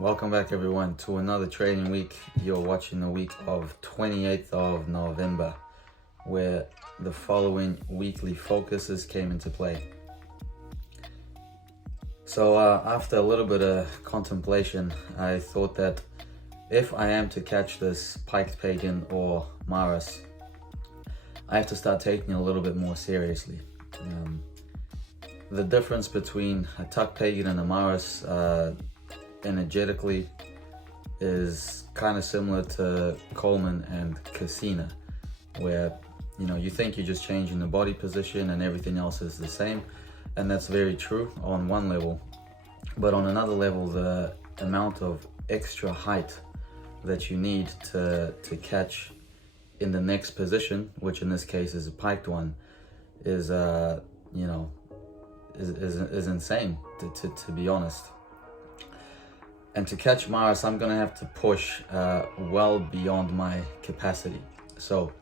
Welcome back everyone to another training week. You're watching the week of 28th of November, where the following weekly focuses came into play. So after a little bit of contemplation, I thought that if I am to catch this piked pagan or Maras, I have to start taking it a little bit more seriously. The difference between a tuck pagan and a Maras energetically is kind of similar to Coleman and Cassina, where you think you're just changing the body position and everything else is the same, and that's very true on one level, but on another level the amount of extra height that you need to catch in the next position, which in this case is a piked one, is insane to be honest. And to catch Maras, I'm gonna have to push well beyond my capacity. So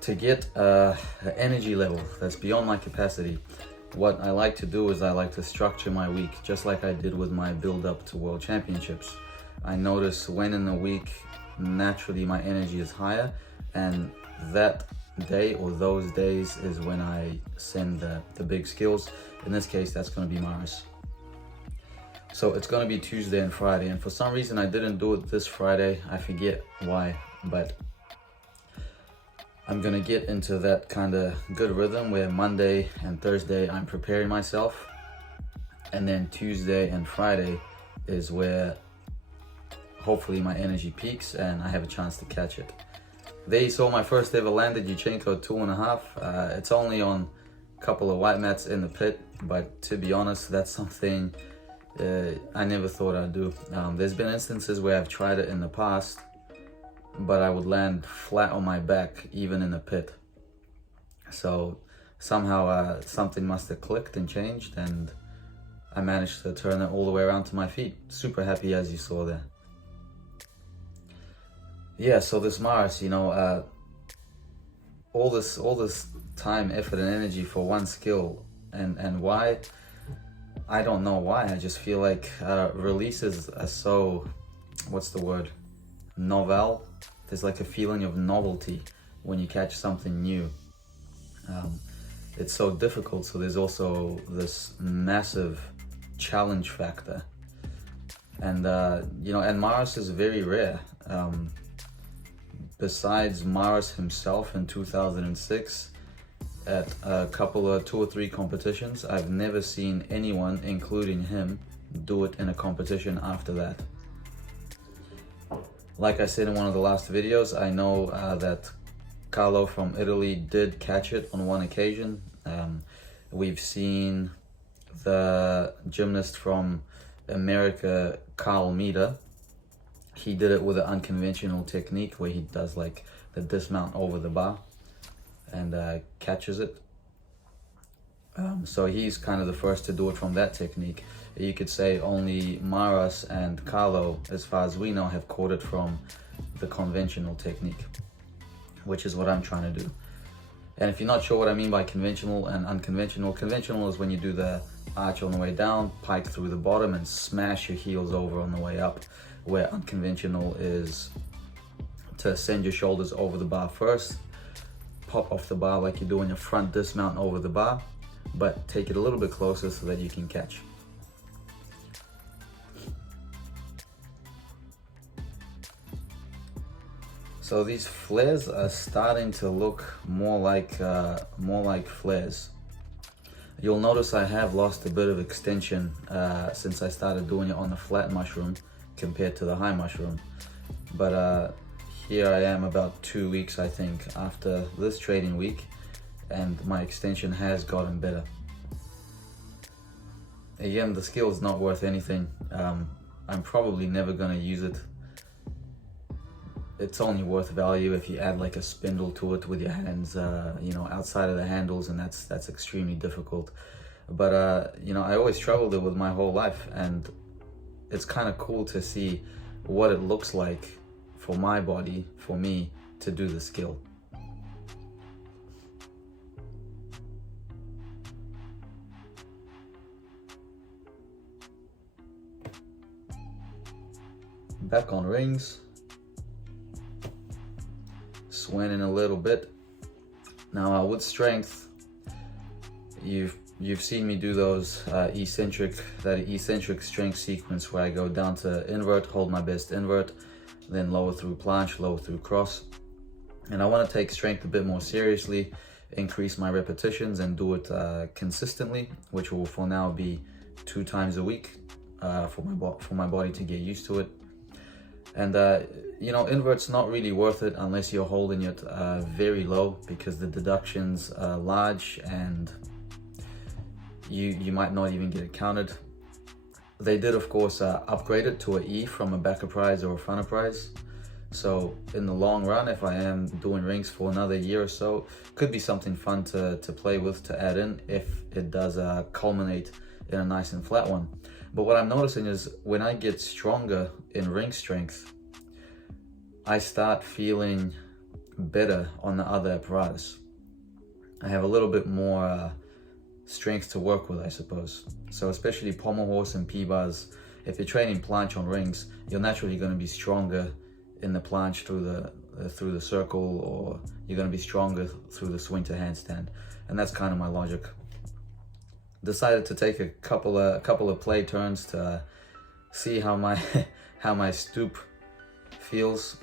to get an energy level that's beyond my capacity, what I like to do is I like to structure my week just like I did with my build up to World Championships. I notice when in the week naturally my energy is higher, and that day or those days is when I send the big skills. In this case, that's going to be Maras. So it's going to be Tuesday and Friday, and for some reason I didn't do it this Friday. I forget why, but I'm going to get into that kind of good rhythm where Monday and Thursday I'm preparing myself, and then Tuesday and Friday is where hopefully my energy peaks and I have a chance to catch it. There you saw my first ever landed Yurchenko 2.5. It's only on a couple of white mats in the pit, but to be honest, that's something I never thought I'd do. There's been instances where I've tried it in the past, but I would land flat on my back even in the pit. So somehow something must have clicked and changed, and I managed to turn it all the way around to my feet. Super happy, as you saw there. Yeah, so this Maras, all this time, effort, and energy for one skill, and why? I don't know why. I just feel like releases are so, what's the word? Novel. There's like a feeling of novelty when you catch something new. It's so difficult, so there's also this massive challenge factor. And and Maras is very rare. Besides Maras himself in 2006, at a couple of 2 or 3 competitions, I've never seen anyone, including him, do it in a competition after that. Like I said in one of the last videos, I know that Carlo from Italy did catch it on one occasion. We've seen the gymnast from America, Carl Mida. He did it with an unconventional technique where he does like the dismount over the bar and catches it. So he's kind of the first to do it from that technique. You could say only Maras and Carlo, as far as we know, have caught it from the conventional technique, which is what I'm trying to do. And if you're not sure what I mean by conventional and unconventional, conventional is when you do the arch on the way down, pike through the bottom, and smash your heels over on the way up, where unconventional is to send your shoulders over the bar first, pop off the bar like you're doing your front dismount over the bar, but take it a little bit closer so that you can catch. So these flares are starting to look more like flares. You'll notice I have lost a bit of extension since I started doing it on the flat mushroom compared to the high mushroom. But here I am about 2 weeks, I think, after this training week, and my extension has gotten better. Again, the skill is not worth anything. I'm probably never gonna use it. It's only worth value if you add like a spindle to it with your hands, outside of the handles, and that's extremely difficult. But I always struggled it with my whole life, and it's kind of cool to see what it looks like for my body, for me, to do the skill. back on rings, sweating a little bit. Now with strength, you've seen me do those eccentric strength sequence where I go down to invert, hold my best invert, then lower through planche, lower through cross. And I want to take strength a bit more seriously, increase my repetitions and do it consistently, which will for now be 2 times a week for my body to get used to it. And you know, invert's not really worth it unless you're holding it very low, because the deductions are large and you might not even get it counted. They did, of course, upgrade it to an E from a backer prize or a fronter prize. So in the long run, if I am doing rings for another year or so, could be something fun to play with, to add in, if it does culminate in a nice and flat one. But what I'm noticing is when I get stronger in ring strength, I start feeling better on the other apparatus. I have a little bit more strength to work with, I suppose. So especially pommel horse and P-bars, if you're training planche on rings, you're naturally going to be stronger in the planche through the circle, or you're going to be stronger through the swing to handstand. And that's kind of my logic. Decided to take a couple of play turns to see how my how my stoop feels.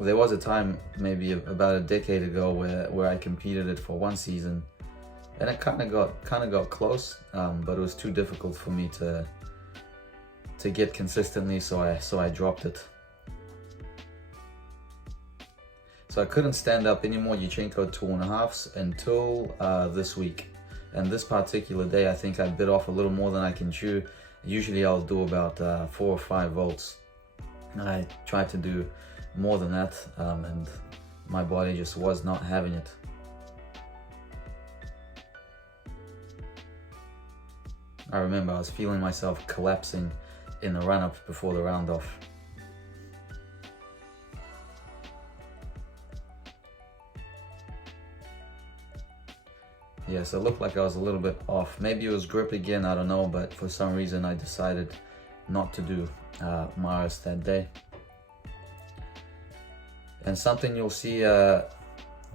There was a time, maybe about a decade ago, where I competed it for 1 season, and it kind of got close, but it was too difficult for me to get consistently, so I dropped it. So I couldn't stand up any more Yurchenko 2.5s until this week. And this particular day, I think I bit off a little more than I can chew. Usually I'll do about 4 or 5 volts. I tried to do more than that, and my body just was not having it. I remember I was feeling myself collapsing in the run-up before the round-off. Yeah, so it looked like I was a little bit off. Maybe it was grip again, I don't know, but for some reason I decided not to do Maris that day. And something you'll see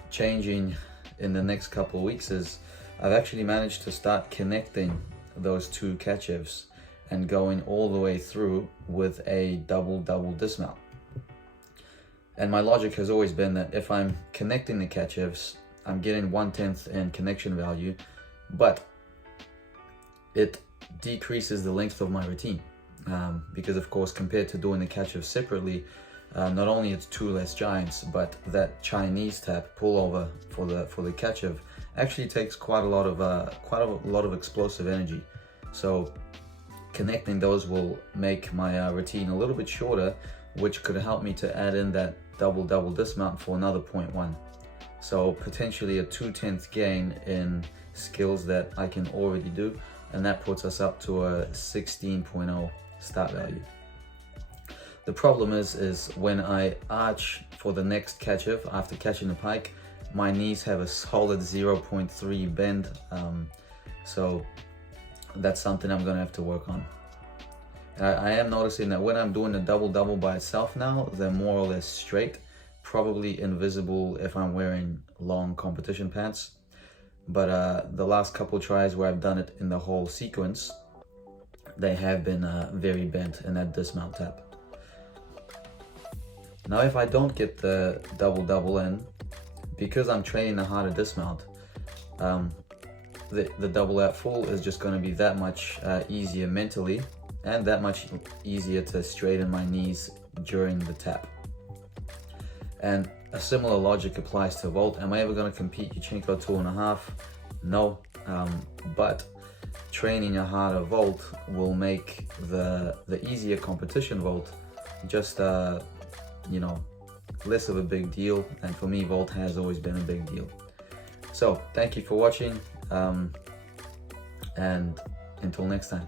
changing in the next couple of weeks is I've actually managed to start connecting those 2 Kachevs and going all the way through with a double dismount. And my logic has always been that if I'm connecting the Kachevs, I'm getting 1/10 in connection value, but it decreases the length of my routine. Because of course, compared to doing the Kachev separately, not only it's 2 less giants, but that Chinese tap pullover for the Kachev actually takes quite a lot of explosive energy. So connecting those will make my routine a little bit shorter, which could help me to add in that double dismount for another 0.1. So potentially a 2/10 gain in skills that I can already do, and that puts us up to a 16.0 start value. The problem is when I arch for the next Kachev after catching the pike, my knees have a solid 0.3 bend, so that's something I'm gonna have to work on. I am noticing that when I'm doing the double by itself now, they're more or less straight. Probably invisible if I'm wearing long competition pants, but the last couple tries where I've done it in the whole sequence, they have been very bent in that dismount tap. Now if I don't get the double in, because I'm training the harder dismount, the double out full is just going to be that much easier mentally, and that much easier to straighten my knees during the tap. And a similar logic applies to vault. Am I ever going to compete Yurchenko 2.5? No, but training a harder vault will make the easier competition vault just you know, less of a big deal. And for me, vault has always been a big deal. So thank you for watching, and until next time.